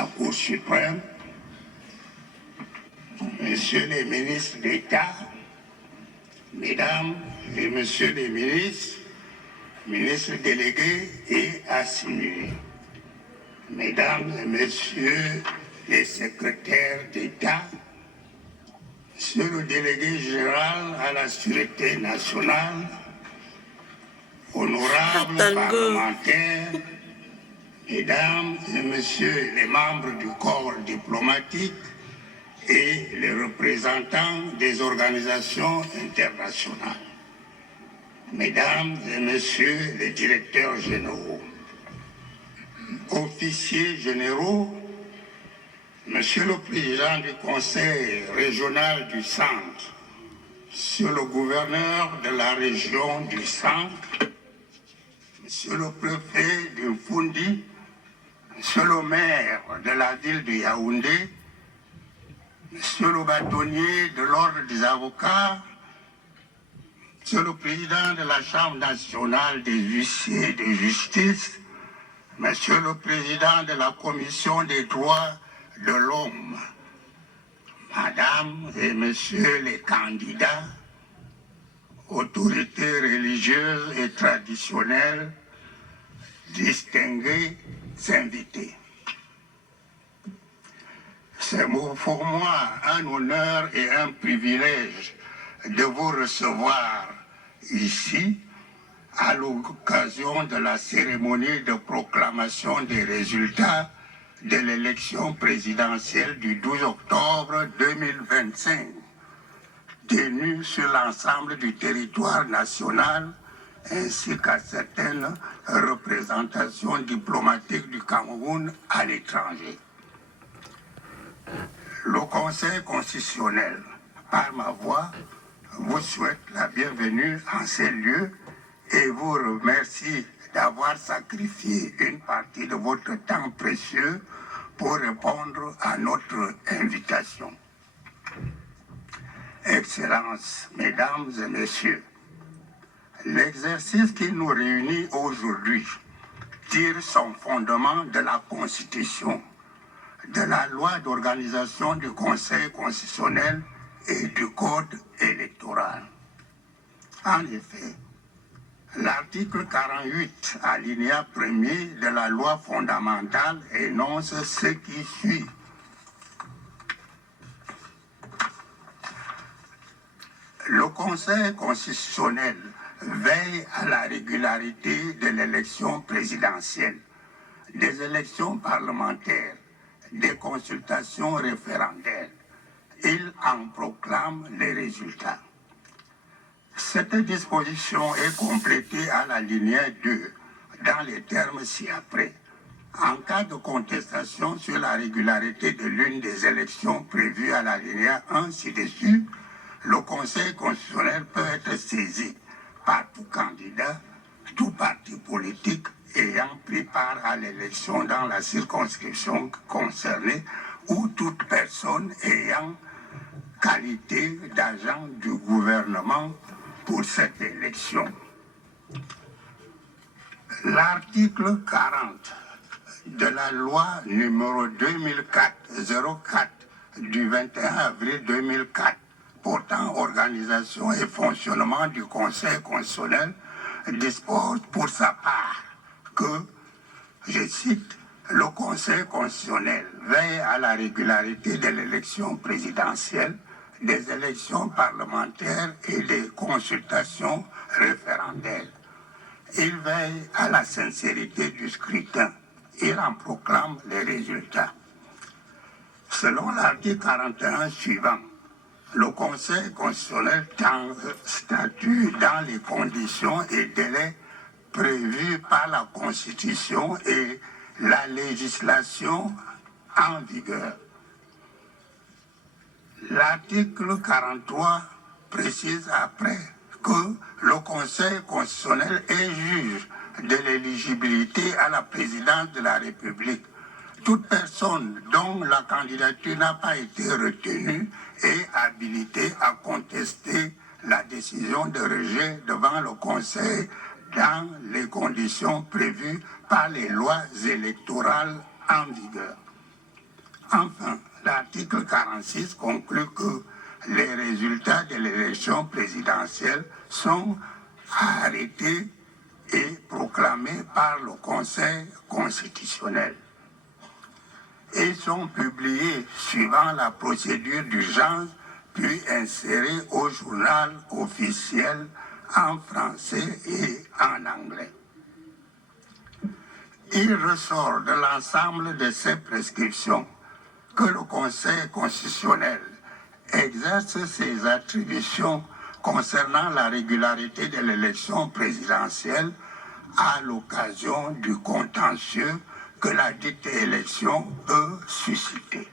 la Cour suprême, Messieurs les ministres d'État, Mesdames et Messieurs les ministres, ministres délégués et assimilés, Mesdames et Messieurs les secrétaires d'État, Monsieur le délégué général à la Sûreté nationale, honorables parlementaires, Mesdames et Messieurs les membres du corps diplomatique et les représentants des organisations internationales, Mesdames et Messieurs les directeurs généraux, officiers généraux, Monsieur le Président du Conseil régional du Centre, Monsieur le gouverneur de la région du Centre, Monsieur le préfet du Fundi, Monsieur le maire de la ville de Yaoundé, Monsieur le bâtonnier de l'Ordre des avocats, Monsieur le président de la Chambre nationale des huissiers de justice, Monsieur le président de la Commission des droits de l'homme, Madame et Messieurs les candidats, autorités religieuses et traditionnelles, distingués invités. C'est pour moi un honneur et un privilège de vous recevoir ici à l'occasion de la cérémonie de proclamation des résultats de l'élection présidentielle du 12 octobre 2025, tenue sur l'ensemble du territoire national ainsi qu'à certaines représentations diplomatiques du Cameroun à l'étranger. Le Conseil constitutionnel, par ma voix, vous souhaite la bienvenue en ces lieux et vous remercie d'avoir sacrifié une partie de votre temps précieux pour répondre à notre invitation. Excellences, Mesdames et Messieurs, l'exercice qui nous réunit aujourd'hui tire son fondement de la Constitution, de la loi d'organisation du Conseil constitutionnel et du Code électoral. En effet, l'article 48, alinéa 1er de la loi fondamentale énonce ce qui suit. Le Conseil constitutionnel veille à la régularité de l'élection présidentielle, des élections parlementaires, des consultations référendaires. Il en proclame les résultats. Cette disposition est complétée à l'alinéa 2 dans les termes ci-après. En cas de contestation sur la régularité de l'une des élections prévues à l'alinéa 1 ci-dessus, le Conseil constitutionnel peut être saisi par tout candidat, tout parti politique ayant pris part à l'élection dans la circonscription concernée ou toute personne ayant qualité d'agent du gouvernement pour cette élection. L'article 40 de la loi numéro 2004-04 du 21 avril 2004 portant organisation et fonctionnement du Conseil constitutionnel dispose pour sa part que, je cite, le Conseil constitutionnel veille à la régularité de l'élection présidentielle, des élections parlementaires et des consultations référendaires. Il veille à la sincérité du scrutin. Il en proclame les résultats. Selon l'article 41 suivant, le Conseil constitutionnel statue dans les conditions et délais prévus par la Constitution et la législation en vigueur. L'article 43 précise après que le Conseil constitutionnel est juge de l'éligibilité à la présidence de la République. Toute personne dont la candidature n'a pas été retenue est habilitée à contester la décision de rejet devant le Conseil dans les conditions prévues par les lois électorales en vigueur. Enfin, l'article 46 conclut que les résultats de l'élection présidentielle sont arrêtés et proclamés par le Conseil constitutionnel et sont publiés suivant la procédure d'urgence puis insérés au journal officiel en français et en anglais. Il ressort de l'ensemble de ces prescriptions que le Conseil constitutionnel exerce ses attributions concernant la régularité de l'élection présidentielle à l'occasion du contentieux que la dite élection peut susciter.